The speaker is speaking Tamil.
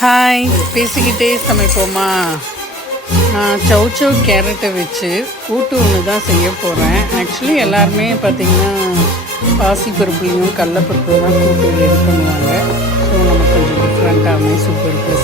ஹாய், பேசிக்கிட்டே சமைப்போமா? நான் சௌச்சௌ கேரட்டை வச்சு கூட்டு ஒன்று தான் செய்ய போகிறேன். ஆக்சுவலி எல்லாருமே பார்த்திங்கன்னா பாசிப்பருப்புலையும் கடலப்பருப்பு தான் கூட்டு ரெடி பண்ணுவாங்க. ஸோ நம்ம கொஞ்சம் டிஃப்ரெண்ட்டாக மைசூர் பருப்பு